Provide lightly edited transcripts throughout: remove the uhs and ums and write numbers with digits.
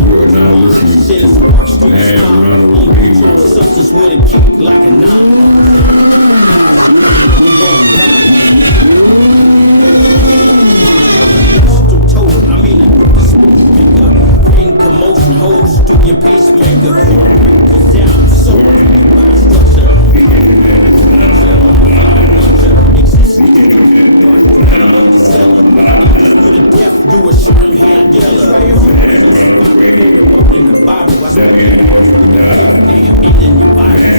You are now listening to Mack Drama Radio. Substance with a kick like a knife. I mean, with the speaker, bring commotion, holes through your pacemaker. Down, so structure. You to death, you a sharp head yeller. In the Bible, I said, ain't in your Bible.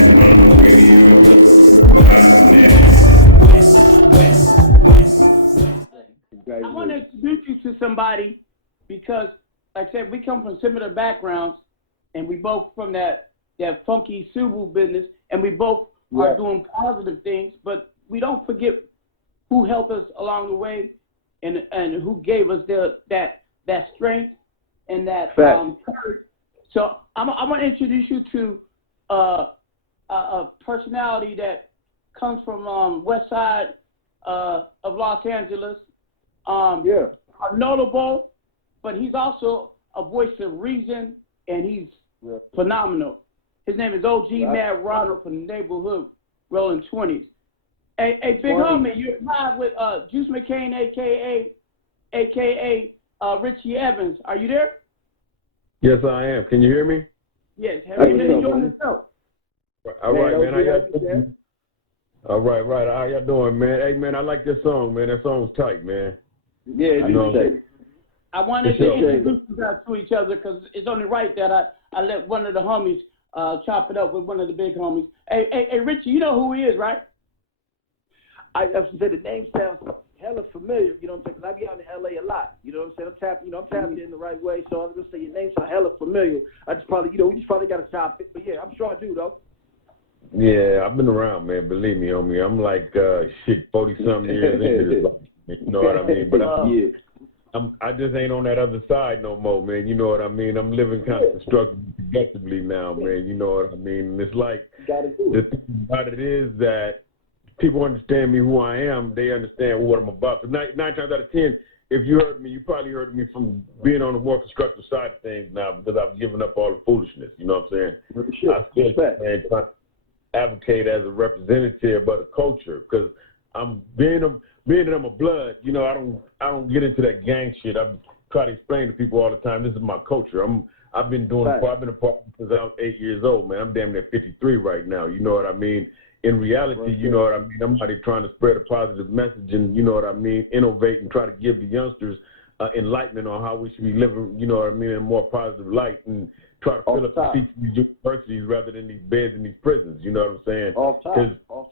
I want to introduce you to somebody because, like I said, we come from similar backgrounds, and we both from that funky Subaru business, and we both are doing positive things, but we don't forget who helped us along the way, and who gave us that strength and that courage. So I want to introduce you to a personality that comes from West Side of Los Angeles. Notable, but he's also a voice of reason, and he's phenomenal. His name is OG Mack Ronald from the neighborhood, rolling 20s. Hey, big homie, you're live with Juice McCain, aka Richie Evans. Are you there? Yes, I am. Can you hear me? Yes. Have you been enjoying the show? All right, man. How y'all doing? All right. How y'all doing, man? Hey, man, I like this song, man. That song's tight, man. Yeah, I wanted to introduce you guys to each other because it's only right that I let one of the homies chop it up with one of the big homies. Hey, Richie, you know who he is, right? I have to say the name sounds hella familiar. You know what I'm saying? Because I be out in LA a lot. You know what I'm saying? I'm tapping in the right way. So I was gonna say your name sounds hella familiar. I just probably, we just probably got to chop it. But yeah, I'm sure I do though. Yeah, I've been around, man. Believe me, homie. I'm like 40-something years into this life. You know what I mean? But I just ain't on that other side no more, man. You know what I mean? I'm living kind of constructively now, man. You know what I mean? And it's like the thing about it is that people understand me who I am. They understand what I'm about. But nine times out of 10, if you heard me, you probably heard me from being on the more constructive side of things now because I've given up all the foolishness. You know what I'm saying? Sure. I still trying to advocate as a representative of the culture because being that I'm a blood, I don't get into that gang shit. I try to explain to people all the time, this is my culture. I've been doing it. I've been a part since I was 8 years old, man. I'm damn near 53 right now. You know what I mean? In reality, you know what I mean? I'm out here trying to spread a positive message and, you know what I mean, innovate and try to give the youngsters enlightenment on how we should be living, you know what I mean, in a more positive light and try to fill up the seats in these universities rather than these beds in these prisons. You know what I'm saying? Off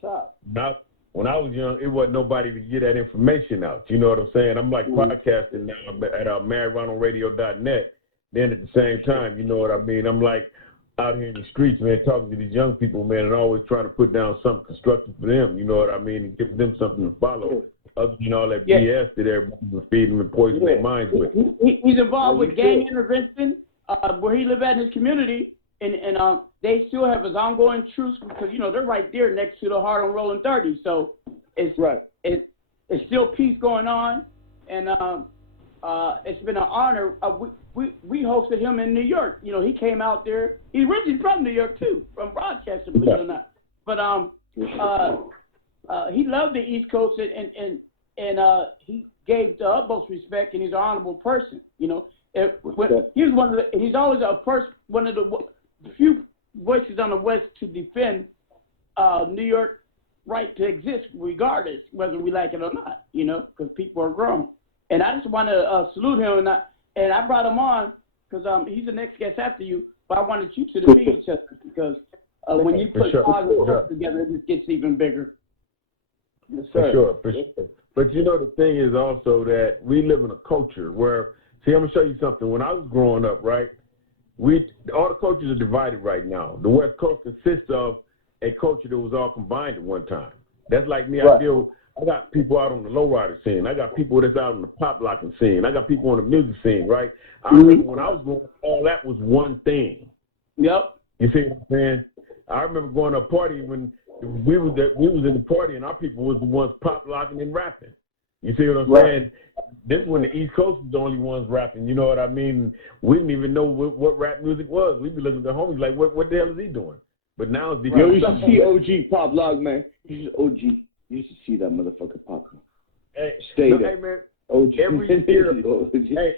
top. When I was young, it wasn't nobody to get that information out. You know what I'm saying? I'm like podcasting now at MackDrama.net. Then at the same time, you know what I mean? I'm like out here in the streets, man, talking to these young people, man, and always trying to put down something constructive for them. You know what I mean? And give them something to follow. Other than all that BS that everybody was feeding them and poisoning their minds with. He's involved with gang intervention where he lives at in his community, and they still have his ongoing truce because, they're right there next to the Harlem Rolling 30. So it's still peace going on, and it's been an honor. We hosted him in New York. He came out there. He's originally from New York, too, from Rochester, believe it or not. But he loved the East Coast, and he gave the utmost respect, and he's an honorable person. He's always one of the few voices on the West to defend New York right to exist, regardless whether we like it or not. Because people are grown. And I just want to salute him, and I brought him on because he's the next guest after you. But I wanted you to meet each other because when you put positive work together, it just gets even bigger. Yes, sir. For sure. But the thing is also that we live in a culture where, see, I'm gonna show you something. When I was growing up, right, all the cultures are divided right now. The West Coast consists of a culture that was all combined at one time. That's like me. Right. I got people out on the lowrider scene. I got people that's out on the pop locking scene. I got people on the music scene, right? I remember when I was growing up, all that was one thing. Yep. You see what I'm saying? I remember going to a party when we was in the party and our people was the ones pop locking and rapping. You see what I'm saying? This is when the East Coast was the only ones rapping. You know what I mean? We didn't even know what rap music was. We'd be looking at the homies like, what the hell is he doing? But now it's Yo, you should see OG Pop Lock, man. You should OG. You should see that motherfucker pop. Hey, Stay there. Hey, man. OG.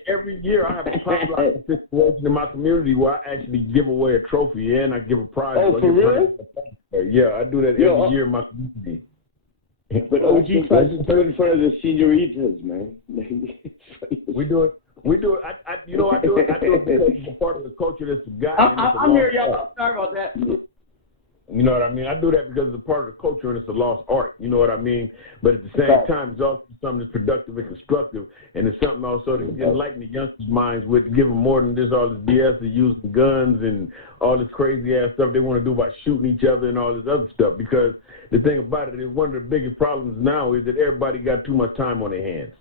Every year I have a Pop Lock situation in my community where I actually give away a trophy and I give a prize. Oh, for real? Yeah, I do that every year in my community. But OG tries to do it in front of the senioritas, man. We do it. I do it because it's a part of the culture that's a guy. I'm here, y'all. Sorry about that. You know what I mean? I do that because it's a part of the culture and it's a lost art. You know what I mean? But at the same time, it's also something that's productive and constructive, and it's something also to enlighten the youngsters' minds with, to give them more than just all this BS of using guns and all this crazy ass stuff they want to do by shooting each other and all this other stuff. Because the thing about it is, one of the biggest problems now is that everybody got too much time on their hands.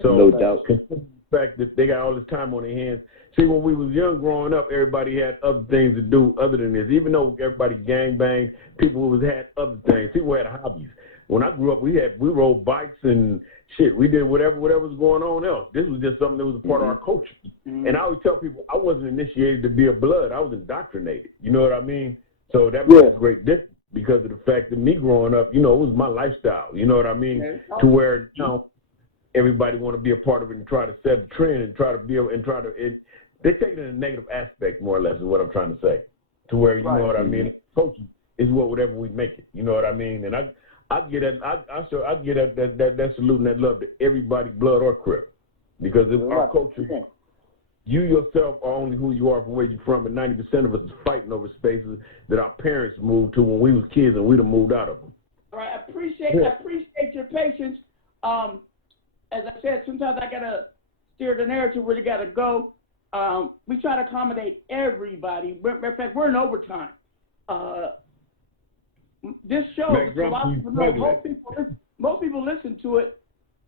So, no doubt. Considering the fact that they got all this time on their hands. See, when we was young growing up, everybody had other things to do other than this. Even though everybody gangbanged, people had other things. People had hobbies. When I grew up, we rode bikes and shit. We did whatever was going on else. This was just something that was a part of our culture. And I always tell people I wasn't initiated to be a blood. I was indoctrinated. You know what I mean? So that makes a great difference because of the fact that me growing up, it was my lifestyle. You know what I mean? To where everybody want to be a part of it and try to set the trend and try to be able and try to. They take it in a negative aspect, more or less, is what I'm trying to say. To where, you know what I mean? Coaching is whatever we make it. You know what I mean? And I get that salute and that love to everybody, blood or crip. Because our culture, you yourself are only who you are from where you're from, and 90% of us is fighting over spaces that our parents moved to when we was kids and we'd have moved out of them. All right, I appreciate your patience. As I said, sometimes I got to steer the narrative where you got to go. We try to accommodate everybody. Matter of fact, we're in overtime. This show, most people listen to it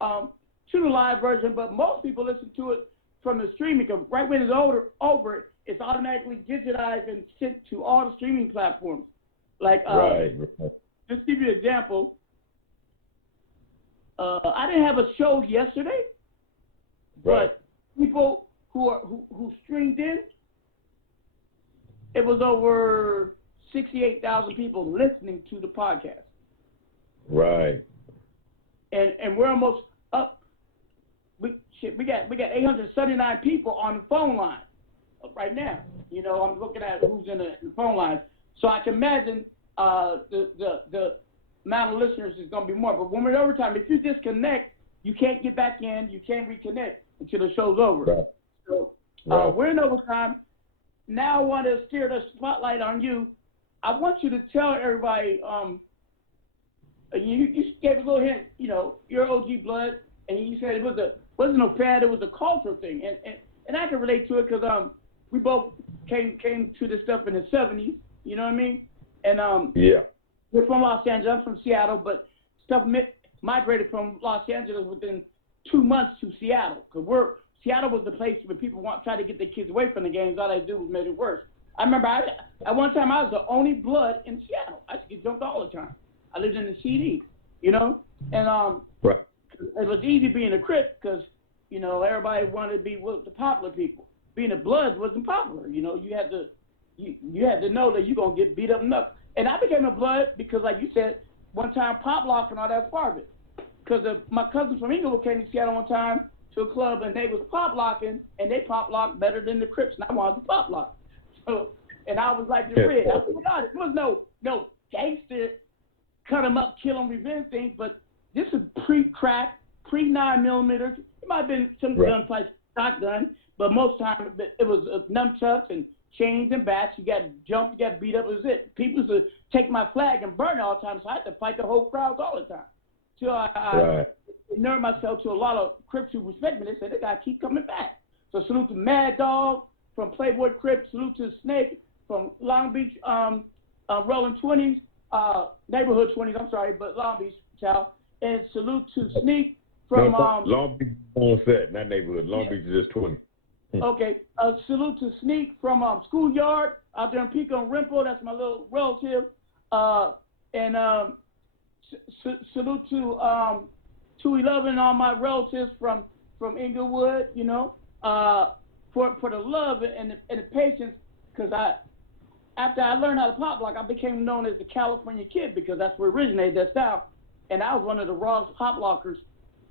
to the live version, but most people listen to it from the streaming. Because right when it's over, it's automatically digitized and sent to all the streaming platforms. Like, just to give you an example, I didn't have a show yesterday, but people who streamed in, it was over 68,000 people listening to the podcast. Right. And we're almost up. We got 879 people on the phone line right now. I'm looking at who's in the phone line, so I can imagine the amount of listeners is going to be more. But when we're in overtime, if you disconnect, you can't get back in. You can't reconnect until the show's over. Right. So we're in overtime. Now I want to steer the spotlight on you. I want you to tell everybody, you gave a little hint, you're OG blood, and you said it wasn't no fad, it was a cultural thing. And I can relate to it because we both came to this stuff in the 70s, you know what I mean? And we're from Los Angeles, I'm from Seattle, but stuff migrated from Los Angeles within 2 months to Seattle, because Seattle was the place where people try to get their kids away from the games. All they do was make it worse. I remember at one time I was the only blood in Seattle. I used to get jumped all the time. I lived in the CD, and it was easy being a Crip because everybody wanted to be with the popular people. Being a blood wasn't popular. You had to know that you're gonna get beat up enough. And I became a blood because, like you said, one time pop lock and all that was part of it. Because my cousins from Inglewood came to Seattle one time to a club and they was pop locking and they pop locked better than the Crips and I wanted to pop lock. So, and I was like the Red. I forgot it. There was no gangster cut them up, kill them, revenge thing, but this is pre-crack, pre-9mm. It might have been some gunfights, shotgun, but most time it was nunchucks and chains and bats. You got jumped, you got beat up, that was it. People used to take my flag and burn it all the time, so I had to fight the whole crowd all the time. So I inured myself to a lot of Crips who respect me. They said, they got to keep coming back. So salute to Mad Dog from Playboy Crips, salute to Snake from Long Beach, Rolling 20s, Neighborhood 20s, I'm sorry, but Long Beach, child. And salute to Sneak from... Long Beach on set, not Neighborhood. Long Beach is just 20. Okay. Salute to Sneak from Schoolyard out there in Pico and Rimpo. That's my little relative. And salute to 211 and all my relatives from Inglewood, you know, for the love and the patience, because after I learned how to pop lock, I became known as the California Kid because that's where it originated, that style. And I was one of the rawest pop lockers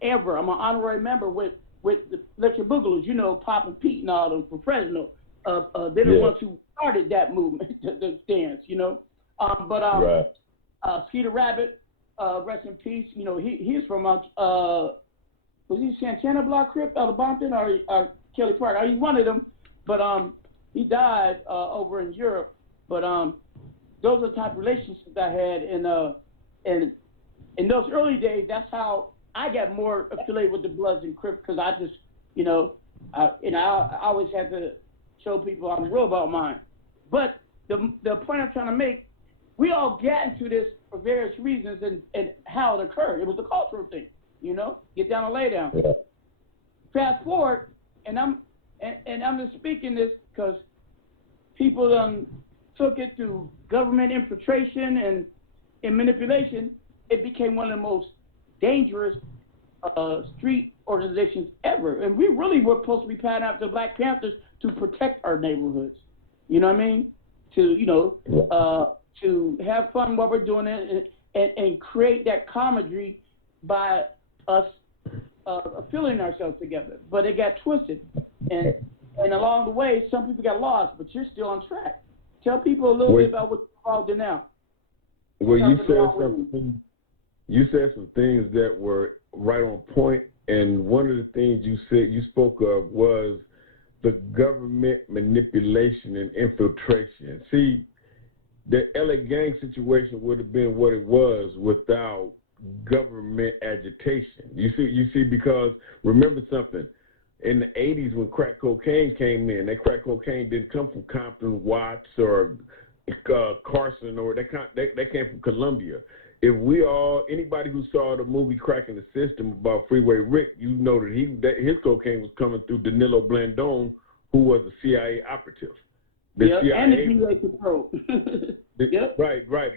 ever. I'm an honorary member with the Electric Boogaloos, you know, Pop and Pete and all them from Fresno. They're the ones who started that movement, the dance, you know. Skeeter Rabbit, rest in peace. You know, he's from was he Santana Block Crip out of Bompton or Kelly Park? He's one of them, but he died over in Europe. But those are the type of relationships I had, and in those early days, that's how I got more affiliated with the Bloods and Crips, because I just, you know, I always had to show people I'm real about mine. But the point I'm trying to make, we all got into this for various reasons and how it occurred. It was a cultural thing, you know, get down and lay down. Yeah. Fast forward, and I'm just speaking this because people took it through government infiltration and manipulation. It became one of the most dangerous street organizations ever. And we really were supposed to be patting out the Black Panthers to protect our neighborhoods. You know what I mean? To, you know, to have fun while we're doing it and create that camaraderie by us affiliating ourselves together. But it got twisted. And along the way, some people got lost, but you're still on track. Tell people a little bit about what you're involved in now. Well, you said some things that were right on point, and one of the things you spoke of was the government manipulation and infiltration. See, the LA gang situation would have been what it was without government agitation. You see, because remember something. In the 80s, when crack cocaine came in, that crack cocaine didn't come from Compton, Watts, or Carson, or they came from Columbia. If anybody who saw the movie Cracking the System about Freeway Rick, you know that his cocaine was coming through Danilo Blandone, who was a CIA operative. CIA, and the DEA control. Right.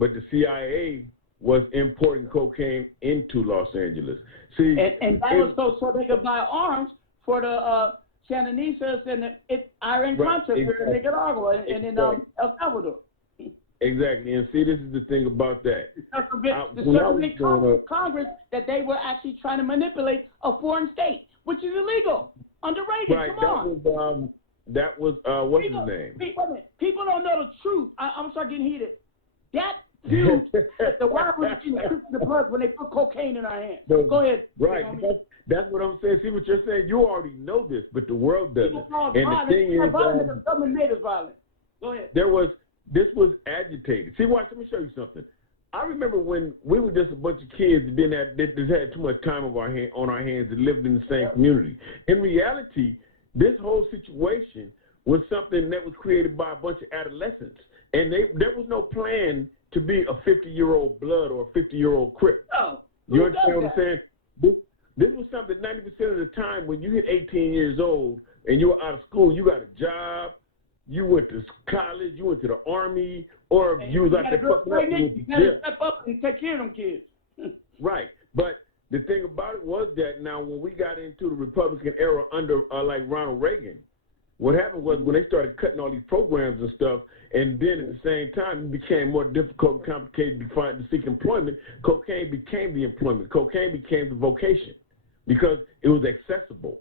But the CIA was importing cocaine into Los Angeles. See, and that was so they could buy arms for the Sandinistas and the Iran Contra here in Nicaragua and in El Salvador. Exactly, and see, this is the thing about that. The circumvent Congress that they were actually trying to manipulate a foreign state, which is illegal under Reagan. Right, Come on. That was what's his name? People don't know the truth. I'm start getting heated. That dude, the white was in the blood when they put cocaine in our hands. No, go ahead. Right. That's what I'm saying. See what you're saying? You already know this, but the world doesn't. And violence. The thing is, the government made us violent. Go ahead. This was agitated. See, watch. Let me show you something. I remember when we were just a bunch of kids that just had too much time on our hands and lived in the same community. In reality, this whole situation was something that was created by a bunch of adolescents, and there was no plan to be a 50-year-old Blood or a 50-year-old Crip. No. You understand what I'm saying? This was something 90% of the time when you hit 18 years old and you were out of school, you got a job, you went to college, you went to the Army, or you was out there fucking up. You got to step up and take care of them kids. Right. But the thing about it was that now when we got into the Republican era under like Ronald Reagan, what happened was when they started cutting all these programs and stuff, and then at the same time it became more difficult and complicated to seek employment, cocaine became the employment. Cocaine became the vocation because it was accessible.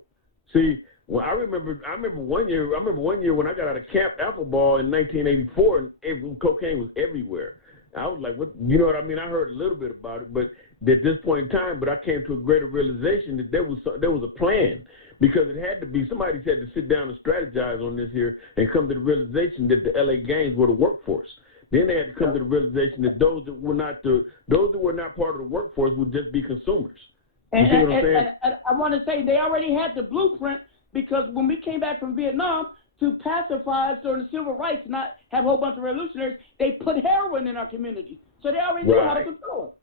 See, well, I remember one year when I got out of Camp Alpha Ball in 1984, and cocaine was everywhere. I was like, what? You know what I mean? I heard a little bit about it, but at this point in time, I came to a greater realization that there was a plan, because it had to be, somebody had to sit down and strategize on this here and come to the realization that the LA gangs were the workforce. Then they had to come to the realization that those that were not part of the workforce would just be consumers. You see what I'm saying? And I want to say they already had the blueprint, because when we came back from Vietnam to pacify us during the civil rights, not have a whole bunch of revolutionaries, they put heroin in our community. So they already knew how to control it.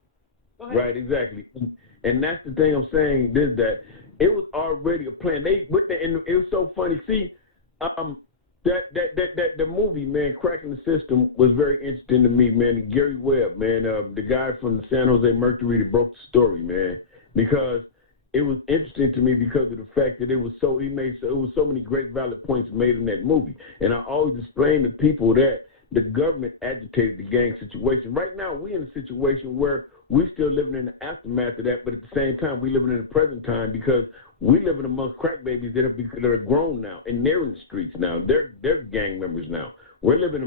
Go ahead. Right, exactly. And that's the thing I'm saying, is that it was already a plan. And it was so funny. See, the movie, man, Cracking the System, was very interesting to me, man. And Gary Webb, man, the guy from the San Jose Mercury that broke the story, man. because it was interesting to me because of the fact that it was so many great valid points made in that movie. And I always explain to people that the government agitated the gang situation. Right now, we're in a situation where we're still living in the aftermath of that, but at the same time, we're living in the present time because we're living amongst crack babies that are grown now, and they're in the streets now. They're gang members now. We're living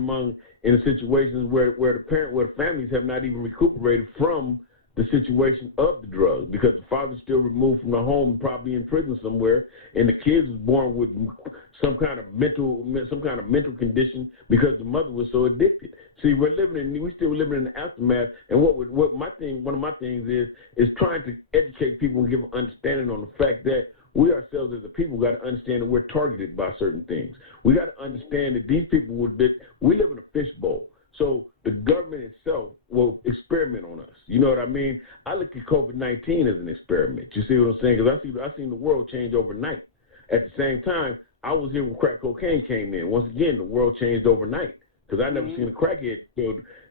in situations where the families have not even recuperated from the situation of the drugs because the father's still removed from the home and probably in prison somewhere, and the kids was born with some kind of mental condition because the mother was so addicted. See, we're still living in the aftermath, and one of my things is trying to educate people and give an understanding on the fact that we ourselves as a people got to understand that we're targeted by certain things. We got to understand that these people we live in a fishbowl. So the government itself will experiment on us. You know what I mean? I look at COVID-19 as an experiment. You see what I'm saying? Because I seen the world change overnight. At the same time, I was here when crack cocaine came in. Once again, the world changed overnight because I never seen a crackhead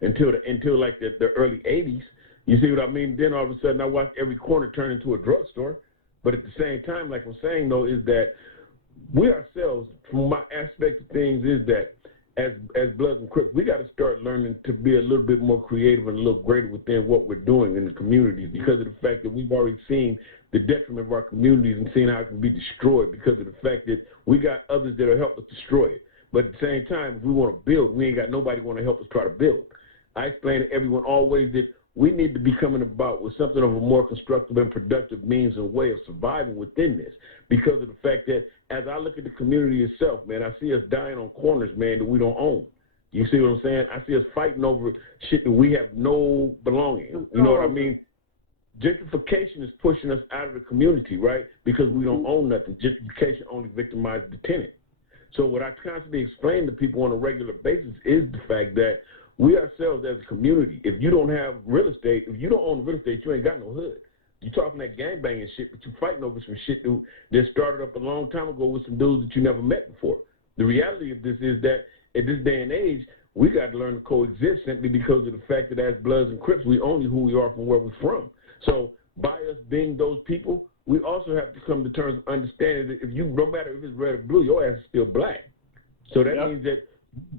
until like the early 80s. You see what I mean? Then all of a sudden, I watched every corner turn into a drugstore. But at the same time, like I'm saying, though, is that we ourselves, from my aspect of things, is that as Bloods and Crips, we got to start learning to be a little bit more creative and a little greater within what we're doing in the communities because of the fact that we've already seen the detriment of our communities and seen how it can be destroyed because of the fact that we got others that will help us destroy it. But at the same time, if we want to build, we ain't got nobody want to help us try to build. I explain to everyone always that we need to be coming about with something of a more constructive and productive means and way of surviving within this because of the fact that as I look at the community itself, man, I see us dying on corners, man, that we don't own. You see what I'm saying? I see us fighting over shit that we have no belonging in. You know what I mean? Gentrification is pushing us out of the community, right? Because we don't own nothing. Gentrification only victimizes the tenant. So what I constantly explain to people on a regular basis is the fact that we ourselves as a community, if you don't have real estate, if you don't own real estate, you ain't got no hood. You talking that gangbanging shit, but you fighting over some shit that started up a long time ago with some dudes that you never met before. The reality of this is that at this day and age, we got to learn to coexist simply because of the fact that as Bloods and Crips, we only who we are from where we're from. So by us being those people, we also have to come to terms of understanding that no matter if it's red or blue, your ass is still black. So that means that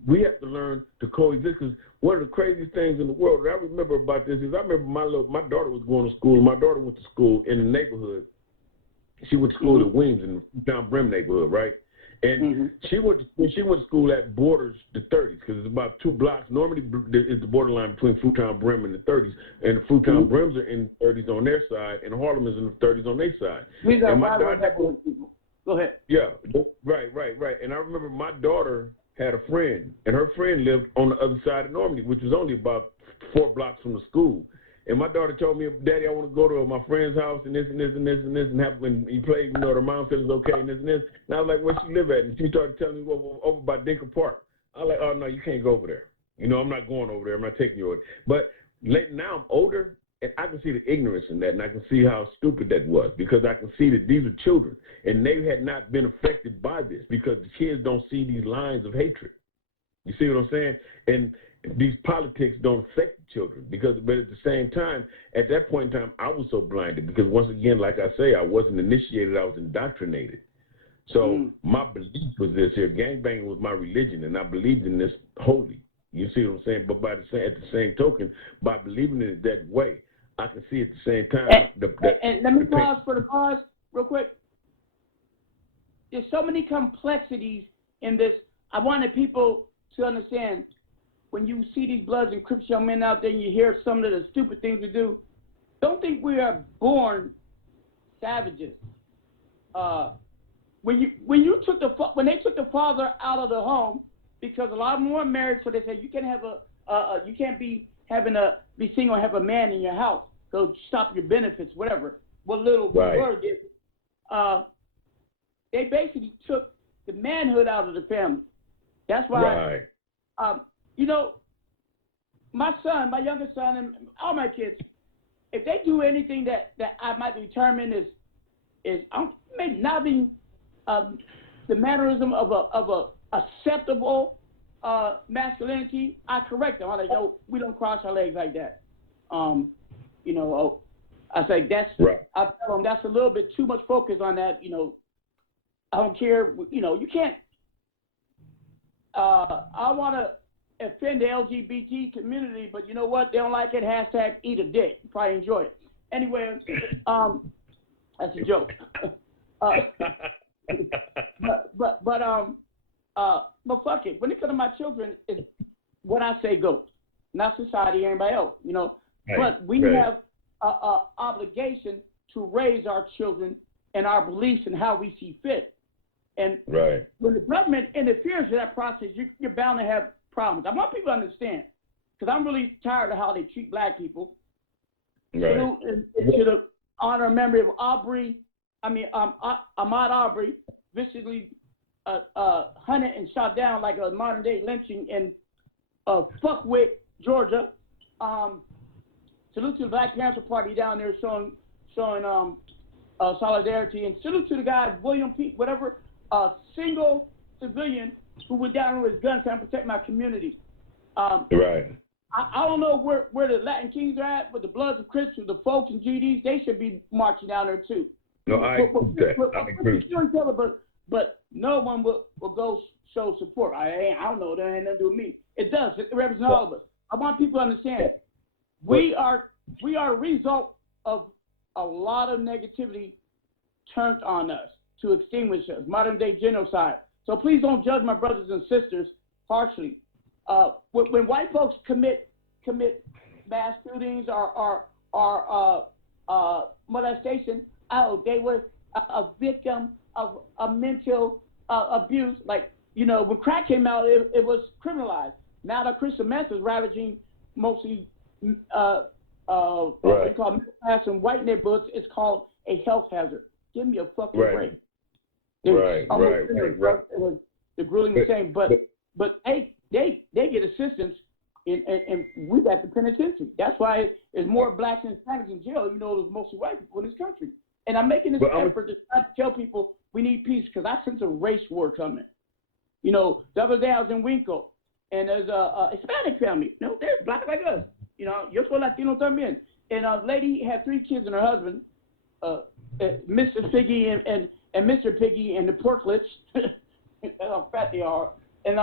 we have to learn to coexist because one of the craziest things in the world that I remember about this is I remember my daughter was going to school. My daughter went to school in the neighborhood. She went to school at Weems in the Fruitown Brim neighborhood, right? And she went to school at Borders, the 30s, because it's about 2 blocks. Normally, it's the borderline between Fruitown Brim and the 30s, and the Fruitown Brims are in the 30s on their side, and Harlem is in the 30s on their side. And my daughter, go ahead. Yeah, right. And I remember my daughter had a friend, and her friend lived on the other side of Normandy, which was only about 4 blocks from the school. And my daughter told me, Daddy, I want to go to my friend's house and this and this and this and this and have when he played, her mom said it's okay and this and this. And I was like, where she live at? And she started telling me over by Dinker Park. I was like, oh no, you can't go over there. I'm not going over there. I'm not taking you over. But now I'm older and I can see the ignorance in that, and I can see how stupid that was because I can see that these are children and they had not been affected by this because the kids don't see these lines of hatred. You see what I'm saying? And these politics don't affect the children but at the same time, at that point in time, I was so blinded because once again, like I say, I wasn't initiated, I was indoctrinated. So my belief was this here, gangbanging was my religion, and I believed in this wholly. You see what I'm saying? But at the same token, by believing in it that way, I can see at the same time. And let me pause for the pause real quick. There's so many complexities in this. I wanted people to understand when you see these Bloods and Crips young men out there and you hear some of the stupid things we do, don't think we are born savages. When they took the father out of the home, because a lot of them weren't married, so they said you can't have you can't be single and have a man in your house. So stop your benefits, whatever. What little word is. They basically took the manhood out of the family. That's why. My youngest son, and all my kids, if they do anything that I might determine is maybe not being the mannerism of a acceptable masculinity, I correct them. I'm like, we don't cross our legs like that. I say that's right. I tell them that's a little bit too much focus on that. You know, I don't care. You know, you can't. I want to offend the LGBT community, but you know what? They don't like it. Hashtag eat a dick. You probably enjoy it. Anyway, that's a joke. But fuck it. When it comes to my children, it's what I say goes, not society or anybody else. You know, but we have a obligation to raise our children and our beliefs and how we see fit. And when the government interferes in that process, you're bound to have problems. I want people to understand, because I'm really tired of how they treat black people. Right. To honor memory of Ahmaud Arbery, viciously hunted and shot down like a modern day lynching in Fuckwit, Georgia. Salute to the Black Panther Party down there showing solidarity, and salute to the guy William P. whatever, a single civilian who went down with his gun trying to protect my community. I don't know where the Latin Kings are at, but the Bloods and Crips, the folks and GDs, they should be marching down there too. No, I agree. But no one will go show support. I don't know. That ain't nothing to do with me. It does. It represents all of us. I want people to understand. We are a result of a lot of negativity turned on us to extinguish us. Modern day genocide. So please don't judge my brothers and sisters harshly. When white folks commit mass shootings or molestation, they were a victim of a mental abuse. Like, you know, when crack came out, it was criminalized. Now the crystal meth is ravaging mostly what we call middle class and white neighborhoods. It's called a health hazard. Give me a fucking break. Right. The grueling the same, but they get assistance, and we got the penitentiary. That's why there's more blacks and Hispanics in jail, even though there's mostly white people in this country. And I'm making this effort to try to tell people we need peace, because I sense a race war coming. You know, the other day I was in Winco, and there's a Hispanic family. You know, they're black like us. You know, yo soy Latino también. And a lady had 3 kids and her husband, Mr. Piggy and Mr. Piggy and the porklets. How fat they are. And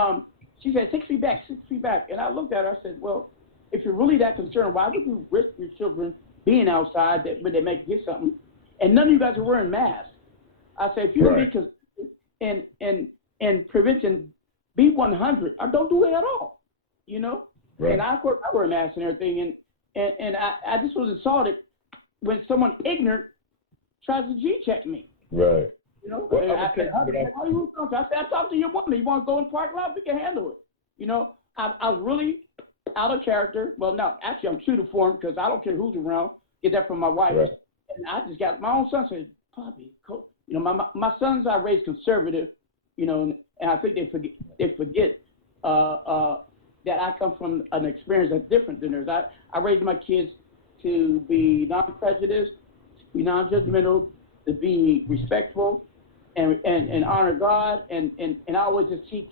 she said, 6 feet back, 6 feet back. And I looked at her, I said, well, if you're really that concerned, why would you risk your children being outside when they make get something? And none of you guys are wearing masks. I said, if you're going to be in prevention, be 100, or don't do it at all, you know? And I wear a mask and everything, and I just was assaulted when someone ignorant tries to G-check me. Right. You know, I said, how do you talk? I said, I talked to your woman. You want to go in the parking lot? We can handle it. You know, I was really out of character. Well, no, actually, I'm true to form, because I don't care who's around. Get that from my wife. Right. And I just got my own son said, Bobby, you know, my sons I raised conservative, you know, and I think they forget that I come from an experience that's different than theirs. I raised my kids to be non-prejudiced, to be non-judgmental, to be respectful, and honor God, and I always just teach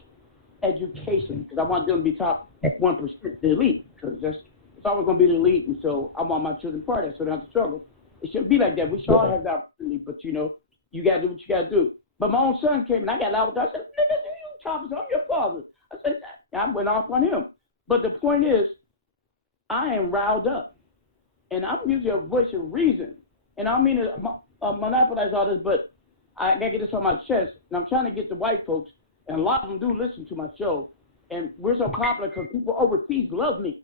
education, because I want them to be top 1%, the elite, because it's always going to be the elite, and so I want my children part of that, so they don't have to struggle. It shouldn't be like that. We should all have the opportunity, but you know, you got to do what you got to do. But my own son came and I got loud with him. I said, nigga, you choppers, I'm your father. I said, I went off on him. But the point is, I am riled up, and I'm usually a voice of reason. And I don't mean to monopolize all this, but I got to get this on my chest, and I'm trying to get the white folks, and a lot of them do listen to my show, and we're so popular because people overseas love me.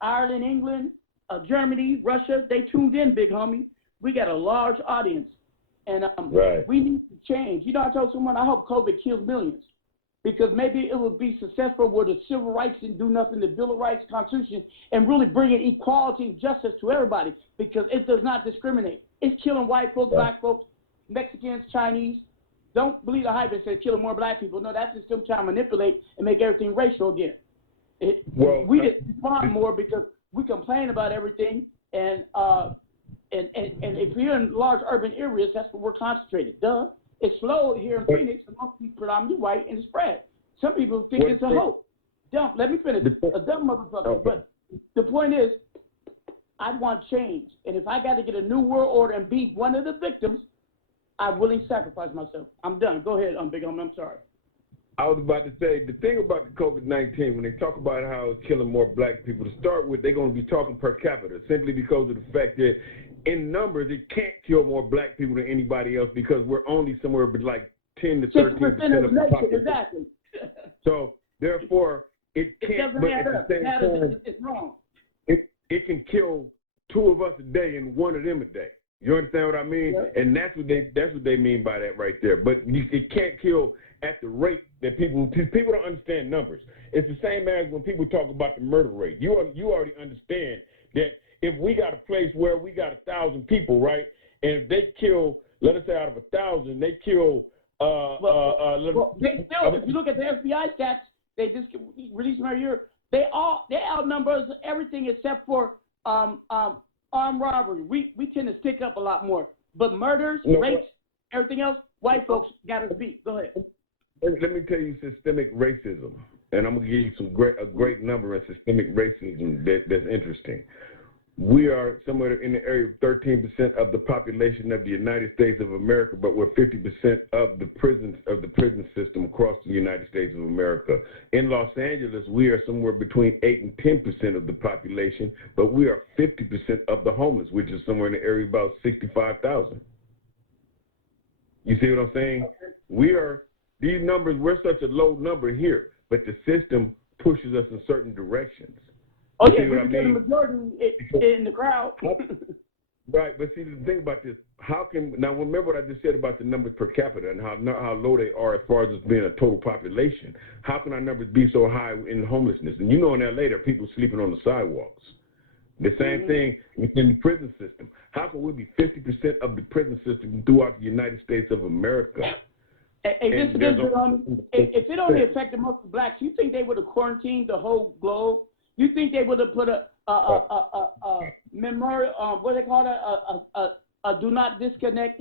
Ireland, England, Germany, Russia, they tuned in, big homie. We got a large audience, and we need to change. You know, I told someone, I hope COVID kills millions, because maybe it would be successful with the civil rights and do nothing, the Bill of Rights, Constitution, and really bringing equality and justice to everybody, because it does not discriminate. It's killing white folks, black folks, Mexicans, Chinese. Don't believe the hype that says killing more black people. No, that's just them trying to manipulate and make everything racial again. We just respond more because we complain about everything, and if you're in large urban areas, that's where we're concentrated. Duh. It's slow here in Phoenix, amongst predominantly white, and spread. Some people think it's a hoax. Dumb. Let me finish. A dumb motherfucker. But the point is, I want change. And if I got to get a new world order and be one of the victims, I'm willing to sacrifice myself. I'm done. Go ahead, Big Homie. I'm sorry. I was about to say, the thing about the COVID-19, when they talk about how it's killing more black people, to start with, they're going to be talking per capita, simply because of the fact that in numbers, it can't kill more black people than anybody else because we're only somewhere but like 10 to 13% of the population. Exactly. So, therefore, it can't, but at the same time, it's wrong. It can kill 2 of us a day and 1 of them a day. You understand what I mean? Yep. And that's what they mean by that right there. But it can't kill at the rate that people don't understand numbers. It's the same as when people talk about the murder rate. You already understand that if we got a place where we got 1,000 people, right, and if they kill, let us say out of 1,000, they kill. They still, if you look at the FBI stats, they just released them every year. They outnumber everything except for armed robbery. We tend to stick up a lot more, but murders, rapes, everything else, white folks got us beat. Go ahead. Let me tell you systemic racism, and I'm gonna give you a great number of systemic racism that's interesting. We are somewhere in the area of 13% of the population of the United States of America, but we're 50% of the prison system across the United States of America. In Los Angeles, we are somewhere between 8 and 10% of the population, but we are 50% of the homeless, which is somewhere in the area of about 65,000. You see what I'm saying? These numbers, we're such a low number here, but the system pushes us in certain directions. Oh, yeah, we get the majority in the crowd. Right, but see, the thing about this, now remember what I just said about the numbers per capita and how low they are as far as being a total population. How can our numbers be so high in homelessness? And you know in L.A. there are people sleeping on the sidewalks. The same thing within the prison system. How can we be 50% of the prison system throughout the United States of America? If it only affected most blacks, you think they would have quarantined the whole globe? You think they would have put a memorial, what they call it, a do not disconnect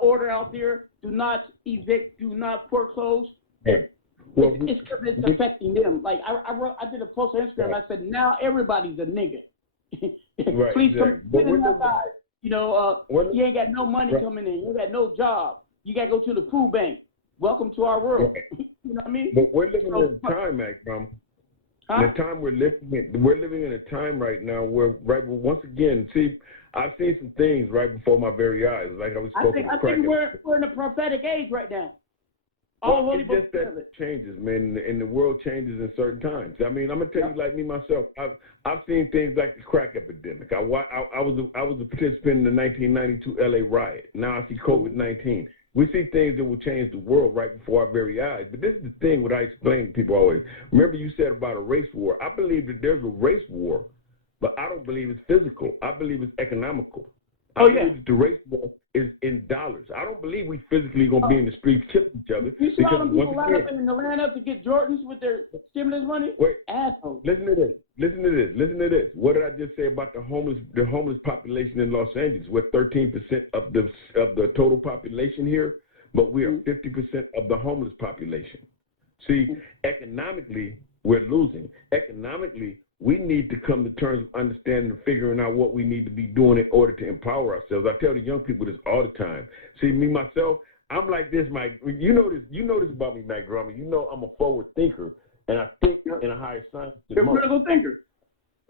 order out there, do not evict, do not foreclose? Yeah. It's because it's affecting them. Like I did a post on Instagram. I said now everybody's a nigga. Right, Please come exactly. outside. You ain't got no money coming in. You ain't got no job. You got to go to the food bank. Welcome to our world. Right. You know what I mean? But we're living in a time, Mack Drama. The time we're living in a time right now where, once again, see, I've seen some things right before my very eyes. Like I was spoken. I think we're in a prophetic age right now. It's just that changes, man, and the world changes in certain times. I mean, I'm gonna tell you, like me myself, I've seen things like the crack epidemic. I was a participant in the 1992 LA riot. Now I see COVID-19. We see things that will change the world right before our very eyes. But this is the thing, what I explain to people always. Remember you said about a race war. I believe that there's a race war, but I don't believe it's physical. I believe it's economical. I believe that the race war is in dollars. I don't believe we physically going to be in the streets killing each other. You see all them people line up in the line up to get Jordans with their stimulus money? Wait, assholes. Listen to this. What did I just say about the homeless population in Los Angeles? We're 13% of the total population here, but we are 50% of the homeless population. See, economically, we're losing. Economically, we need to come to terms with understanding and figuring out what we need to be doing in order to empower ourselves. I tell the young people this all the time. See, me, myself, I'm like this, Mike. You know this about me, Mack Drama. You know I'm a forward thinker, and I think in a higher science than most. You're a critical thinker.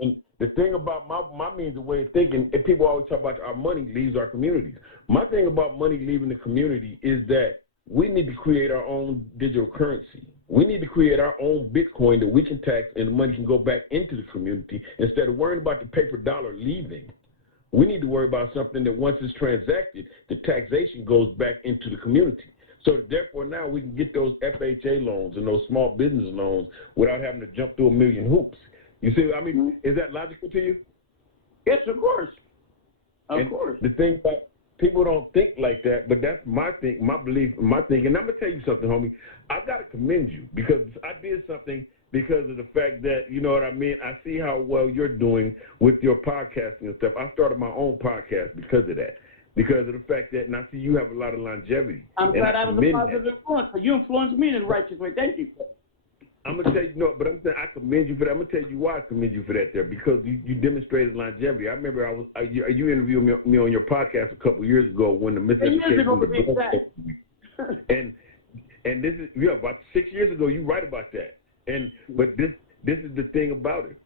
And the thing about my means of way of thinking, and people always talk about our money leaves our communities. My thing about money leaving the community is that we need to create our own digital currency. We need to create our own Bitcoin that we can tax and the money can go back into the community instead of worrying about the paper dollar leaving. We need to worry about something that once it's transacted, the taxation goes back into the community. So therefore now we can get those FHA loans and those small business loans without having to jump through a million hoops. You see, I mean, is that logical to you? Yes, of course. Of course. The thing about people don't think like that, but that's my belief, my thinking. And I'm going to tell you something, homie. I've got to commend you because I did something because of the fact that, you know what I mean, I see how well you're doing with your podcasting and stuff. I started my own podcast because of that, because of the fact that, and I see you have a lot of longevity. I'm glad I was a positive influence, but you influenced me in the righteous way. Thank you. I'm gonna tell you but I'm saying I commend you for that. I'm gonna tell you why I commend you for that there, because you demonstrated longevity. I remember you interviewed me on your podcast a couple years ago when the miseducation of the black and this is about 6 years ago. You write about that, but this is the thing about it.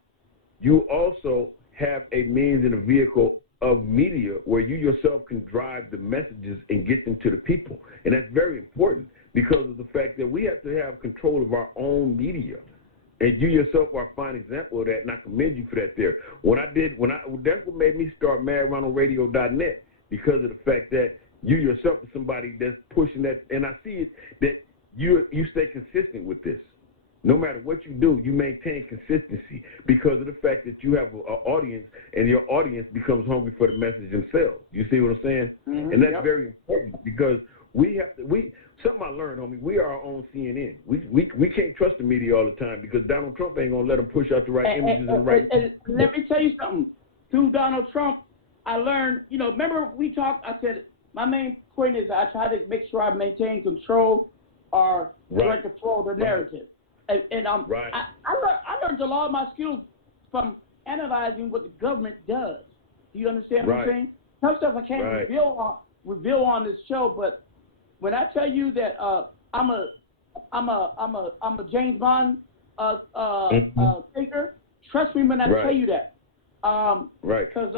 You also have a means and a vehicle of media where you yourself can drive the messages and get them to the people, and that's very important because of the fact that we have to have control of our own media, and you yourself are a fine example of that, and I commend you for that there. That's what made me start MaddRonaldRadio.net, because of the fact that you yourself are somebody that's pushing that, and I see it that you stay consistent with this. No matter what you do, you maintain consistency because of the fact that you have an audience, and your audience becomes hungry for the message themselves. You see what I'm saying? Mm-hmm. And that's very important because something I learned, homie, we are our own CNN. We can't trust the media all the time because Donald Trump ain't gonna let them push out the right images and the right. And let me tell you something. Through Donald Trump, I learned. Remember we talked. I said my main point is I try to make sure I maintain control or direct control of the narrative. And I learned a lot of my skills from analyzing what the government does. Do you understand what I'm saying? Some stuff I can't reveal on this show, but when I tell you that I'm a James Bond thinker, trust me when I tell you that. Because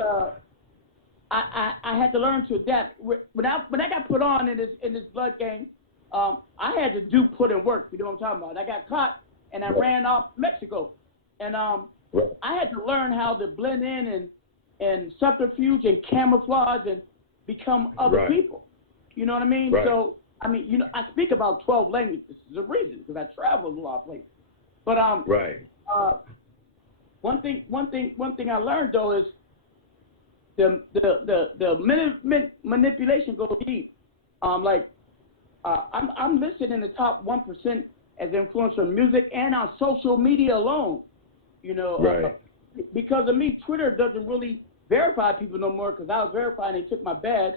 I had to learn to adapt. When I got put on in this blood gang, I had to put in work. You know what I'm talking about? I got caught and I ran off Mexico, and I had to learn how to blend in and subterfuge and camouflage and become other people. You know what I mean? So I speak about 12 languages. There's a reason because I travel a lot of places. But one thing I learned though is the manipulation goes deep. I'm listed in the top 1% as influencer in music and on social media alone. Because of me, Twitter doesn't really verify people no more because I was verified and they took my badge.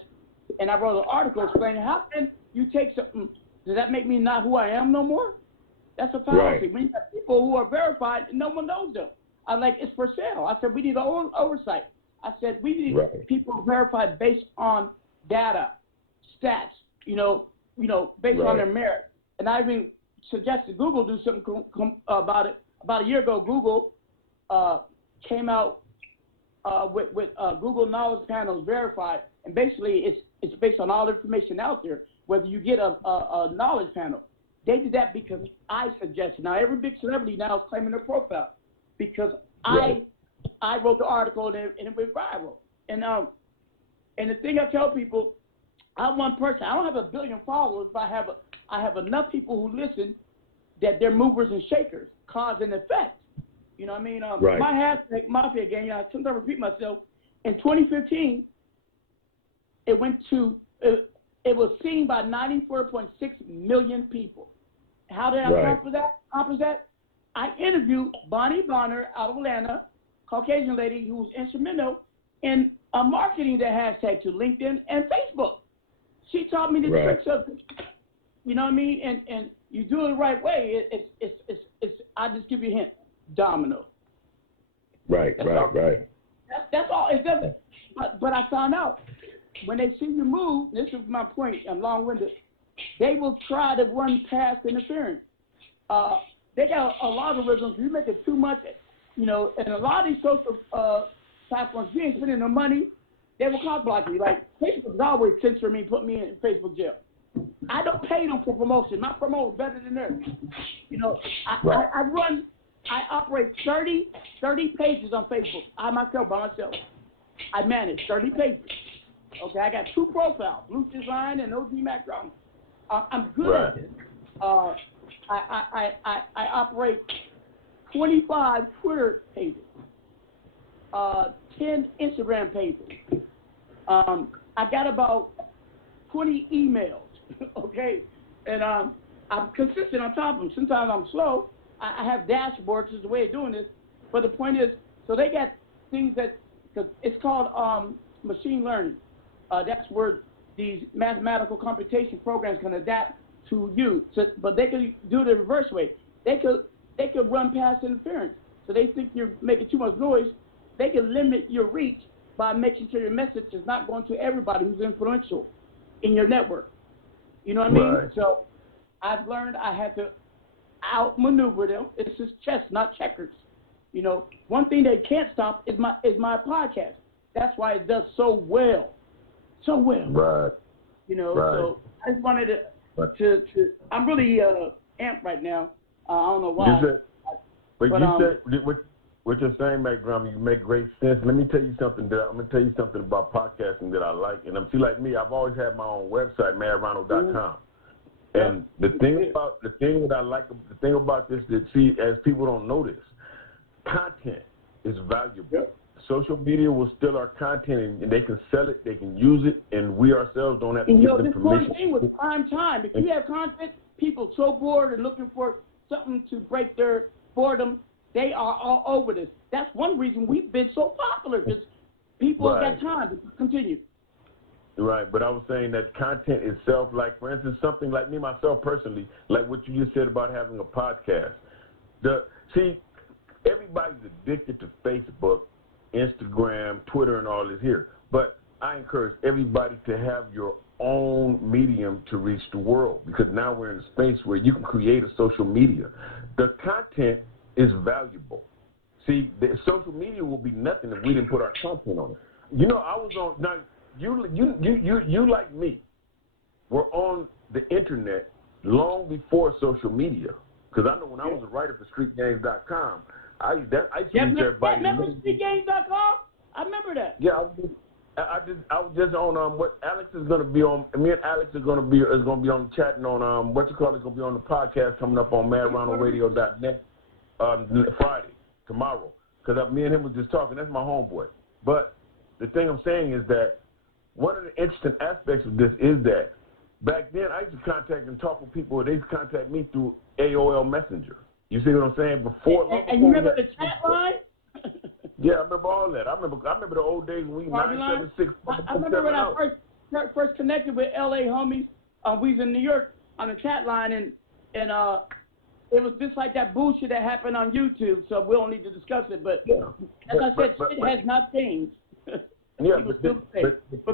And I wrote an article explaining how can you take something, does that make me not who I am no more? That's a fallacy. When you have people who are verified and no one knows them. I'm like, it's for sale. I said, we need oversight. I said, we need people verified based on data, stats, based on their merit. And I even suggested Google do something about it. About a year ago, Google came out with Google Knowledge Panels verified, and basically it's based on all the information out there, whether you get a knowledge panel. They did that because I suggested. Now every big celebrity now is claiming their profile because I wrote the article and it went viral. And the thing I tell people, I'm one person. I don't have 1 billion followers, but I have enough people who listen that they're movers and shakers, cause and effect. You know what I mean? My hashtag Mafia Gang, sometimes I repeat myself. In 2015, it was seen by 94.6 million people. How did I accomplish that? I interviewed Bonnie Bonner out of Atlanta, Caucasian lady who was instrumental in marketing the hashtag to LinkedIn and Facebook. She taught me the tricks of, you know what I mean? And you do it the right way. It's I'll just give you a hint. Domino. That's all. It doesn't. But I found out when they see you move, this is my point, I'm long-winded, they will try to run past interference. They got a logarithms. If you make it too much, and a lot of these social platforms, you ain't spending no money, they will cock block you. Like, Facebook's always censoring me, put me in Facebook jail. I don't pay them for promotion. My promotion is better than theirs. I operate 30 pages on Facebook. By myself. I manage 30 pages. Okay, I got 2 profiles, Blue Design and OG Mack Drama. I'm good at this. I operate 25 Twitter pages, 10 Instagram pages. I got about 20 emails, okay? And I'm consistent on top of them. Sometimes I'm slow. I have dashboards is the way of doing this. But the point is, so they got things that, cause it's called machine learning. That's where these mathematical computation programs can adapt to you. So, but they can do it the reverse way. They could they could run past interference. So they think you're making too much noise. They can limit your reach by making sure your message is not going to everybody who's influential in your network. You know what I mean? Right. So I've learned I have to outmaneuver them. It's just chess, not checkers. You know, one thing they can't stop is my podcast. That's why it does so well. So well. Right. You know, Right. so I just wanted to I'm really amped right now. I don't know why. What you're saying, Mack Drama, you make great sense. Let me tell you something. I'm gonna tell you something about podcasting that I like. And see, like me, I've always had my own website, MadRonald.com. And the thing about this, that see, as people don't know this, content is valuable. Yep. Social media will steal our content, and they can sell it, they can use it, and we ourselves don't have to give them this permission. one thing with prime time. If you have content, people so bored and looking for something to break their boredom, they are all over this. That's one reason we've been so popular, because people have got time to continue. Right, but I was saying that content itself, like, for instance, something like me, myself personally, like what you just said about having a podcast. See, everybody's addicted to Facebook, Instagram, Twitter, and all this here. But I encourage everybody to have your own medium to reach the world, because now we're in a space where you can create a social media. The content is valuable. See, the social media will be nothing if we didn't put our content on it. You know, I was on, now, you like me, were on the internet long before social media. Because I know when I was a writer for StreetGames.com, I used to reach everybody. Remember StreetGames.com? I remember that. Yeah, I was just on what Alex is going to be on. Me and Alex is going to be on chatting on it's going to be on the podcast coming up on MadRonaldRadio.net Friday, tomorrow. Because me and him was just talking. That's my homeboy. But the thing I'm saying is that one of the interesting aspects of this is that back then I used to contact and talk with people. They used to contact me through AOL Messenger. You see what I'm saying? And you remember the chat line? Yeah, I remember all that. I remember the old days when we 976. I remember when I first connected with LA homies. We was in New York on the chat line, and it was just like that bullshit that happened on YouTube. So we don't need to discuss it. But as I said, shit has not changed. Yeah, but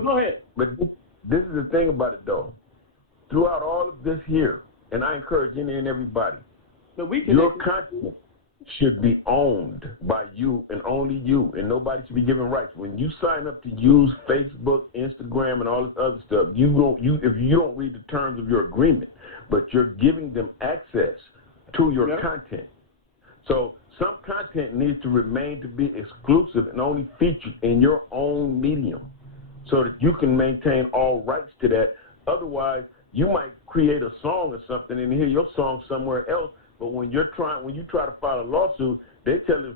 go ahead. But this is the thing about it, though. Throughout all of this here, and I encourage any and everybody, your content should be owned by you and only you, and nobody should be given rights. When you sign up to use Facebook, Instagram, and all this other stuff, if you don't read the terms of your agreement, but you're giving them access to your content. So some content needs to remain to be exclusive and only featured in your own medium, so that you can maintain all rights to that. Otherwise, you might create a song or something and hear your song somewhere else. But when you try to file a lawsuit, they tell you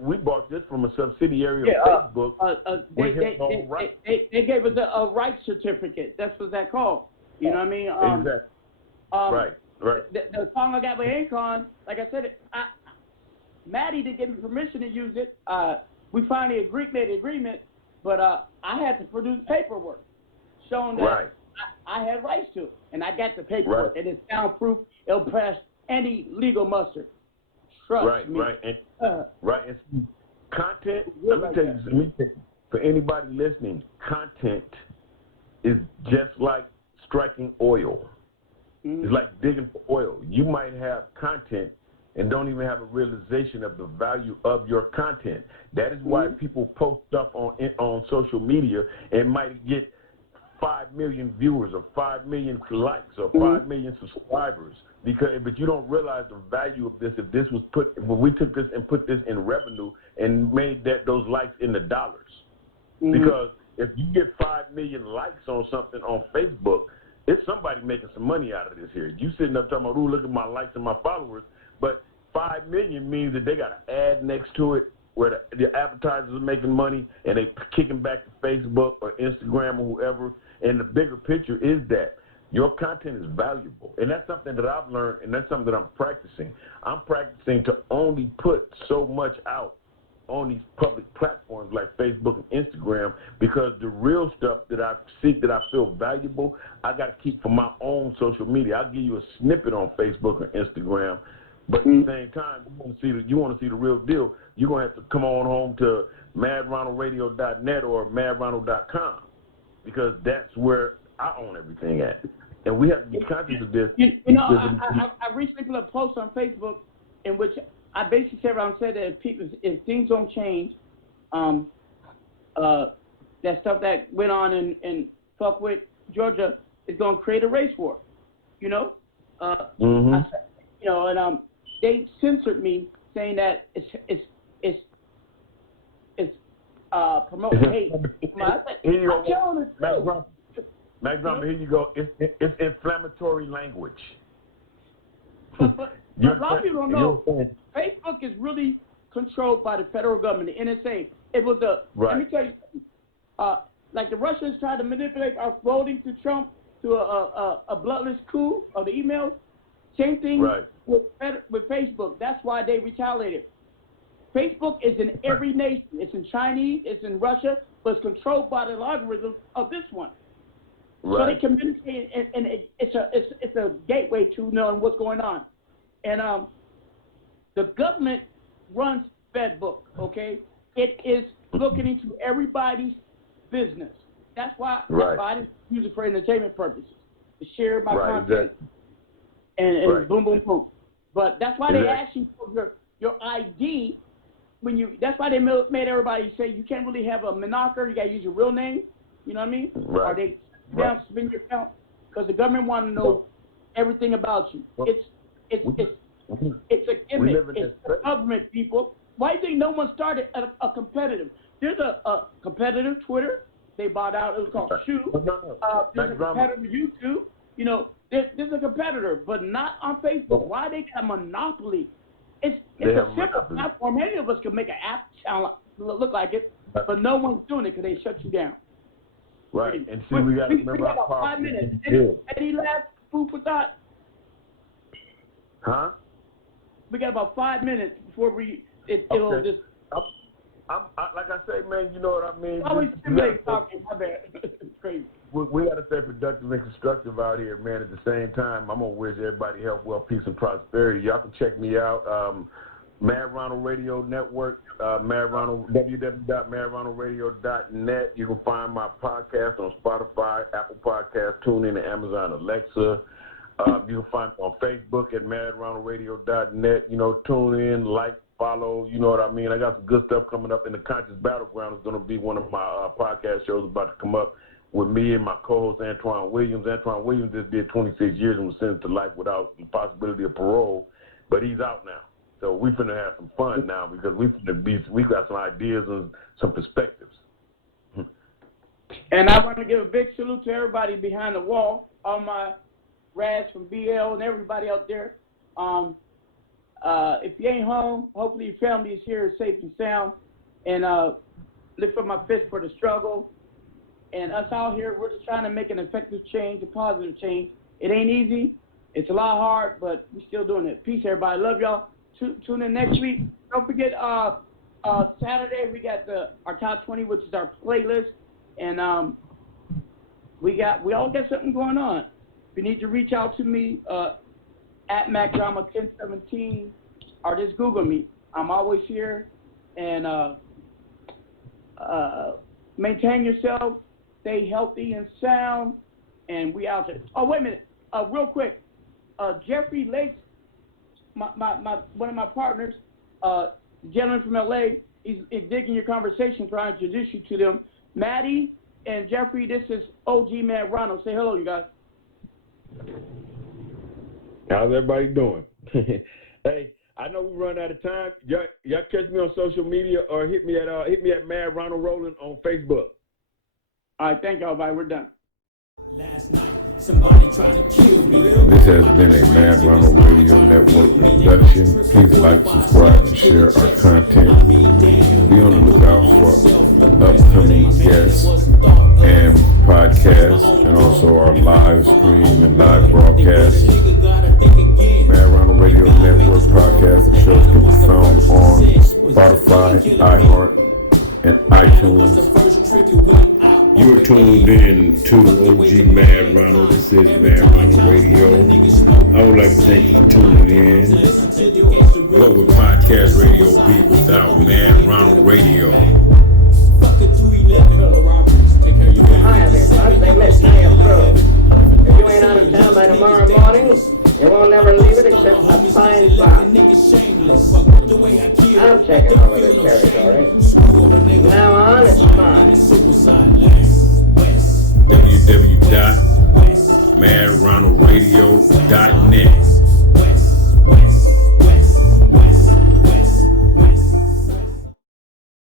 we bought this from a subsidiary of Facebook. They gave us a rights certificate. That's what that called. You know what I mean? Exactly. Right. The song I got with Akon, like I said, Maddie didn't give me permission to use it. We finally made an agreement, but I had to produce paperwork showing that I had rights to it, and I got the paperwork, and it's soundproof. It'll pass any legal muster. Trust me. And content. Let me tell you, for anybody listening, content is just like striking oil. It's like digging for oil. You might have content and don't even have a realization of the value of your content. That is why people post stuff on social media and might get 5 million viewers or 5 million likes or 5 million subscribers, but you don't realize the value of this. If we took this and put this in revenue and made those likes in the dollars, because if you get 5 million likes on something on Facebook, it's somebody making some money out of this here. You sitting up talking about, ooh, look at my likes and my followers, but 5 million means that they got an ad next to it where the advertisers are making money and they kicking back to Facebook or Instagram or whoever. And the bigger picture is that your content is valuable. And that's something that I've learned, and that's something that I'm practicing. I'm practicing to only put so much out on these public platforms like Facebook and Instagram, because the real stuff that I seek, that I feel valuable, I got to keep for my own social media. I'll give you a snippet on Facebook or Instagram, But at the same time, you want to see the real deal. You're gonna have to come on home to MadRonaldRadio.net or MadRonald.com because that's where I own everything at, and we have to be conscious of this. I recently put a post on Facebook in which I basically said that if things don't change, that stuff that went on in fuck with Georgia is going to create a race war, I said, and they censored me saying that it's promoting hate. I'm telling the truth. Mack Drama, here you go. It's inflammatory language. But a lot of people don't know. Facebook is really controlled by the federal government, the NSA. It was let me tell you something. Like the Russians tried to manipulate our voting to Trump to a bloodless coup of the emails. Same thing with Facebook. That's why they retaliated. Facebook is in every nation. It's in Chinese, it's in Russia, but it's controlled by the algorithm of this one. So they communicate, and it's a gateway to knowing what's going on. And the government runs FedBook, okay? It is looking into everybody's business. That's why I didn't use it for entertainment purposes, to share my content and boom, boom, boom. But that's why they ask you for your ID when you. That's why they made everybody say you can't really have a moniker. You got to use your real name. You know what I mean? Or they suspend your account because the government want to know everything about you. It's a gimmick. It's the government, people. Why do you think no one started a competitive? There's a competitive Twitter. They bought out. It was called Shoe. There's a competitor YouTube. There's a competitor, but not on Facebook. Why they got a monopoly? It's a simple platform. Any of us could make an app sound look like it, but no one's doing it because they shut you down. Right. And see, we got to remember about 5 minutes. Any last food for thought? Huh? We got about 5 minutes before it'll just. Like I say, man, you know what I mean? Always stimulate talking. My bad. It's crazy. We got to stay productive and constructive out here, man. At the same time, I'm going to wish everybody health, wealth, peace, and prosperity. Y'all can check me out. Mad Ronald Radio Network, www.madronaldradio.net. You can find my podcast on Spotify, Apple Podcasts, TuneIn, and Amazon Alexa. You can find me on Facebook at madronaldradio.net. Tune in, like, follow, you know what I mean? I got some good stuff coming up. In the Conscious Battleground is going to be one of my podcast shows about to come up with me and my co-host Antoine Williams. Antoine Williams just did 26 years and was sentenced to life without the possibility of parole, but he's out now. So we finna have some fun now because we got some ideas and some perspectives. And I want to give a big salute to everybody behind the wall, all my Rads from BL and everybody out there. If you ain't home, hopefully your family is here safe and sound. And lift up my fist for the struggle. And us out here, we're just trying to make an effective change, a positive change. It ain't easy. It's a lot hard, but we're still doing it. Peace, everybody. Love y'all. Tune in next week. Don't forget, Saturday we got our top 20, which is our playlist. And we all got something going on. If you need to reach out to me, at Mack Drama 1017, or just Google me. I'm always here. And maintain yourself, stay healthy and sound, and we out there. Oh, wait a minute. Real quick. Jeffrey Lakes, my one of my partners, the gentleman from LA, he's digging your conversation, trying to introduce you to them. Maddie and Jeffrey, this is OG Man Ronald. Say hello, you guys. How's everybody doing? Hey, I know we run out of time. Y'all catch me on social media or hit me at Mad Ronald Rowland on Facebook. All right, thank y'all. Everybody. We're done. Last night, somebody tried to kill me. This has been a Mad Ronald Radio Network production. Please like, subscribe, and share our content. Be on the lookout for upcoming guests and podcasts, and also our live stream and live broadcast. Mad Ronald Radio Network podcast. The shows can be found on Spotify, iHeart, and iTunes. You are tuned in to OG Mad Ronald. This is Mad Ronald Radio. I would like to thank you for tuning in. What would podcast radio be without Mad Ronald Radio? Hi there, folks. They missed me through. If you ain't out of town by tomorrow morning, you won't never leave it except a fine spot. I'm taking over this territory. From now on,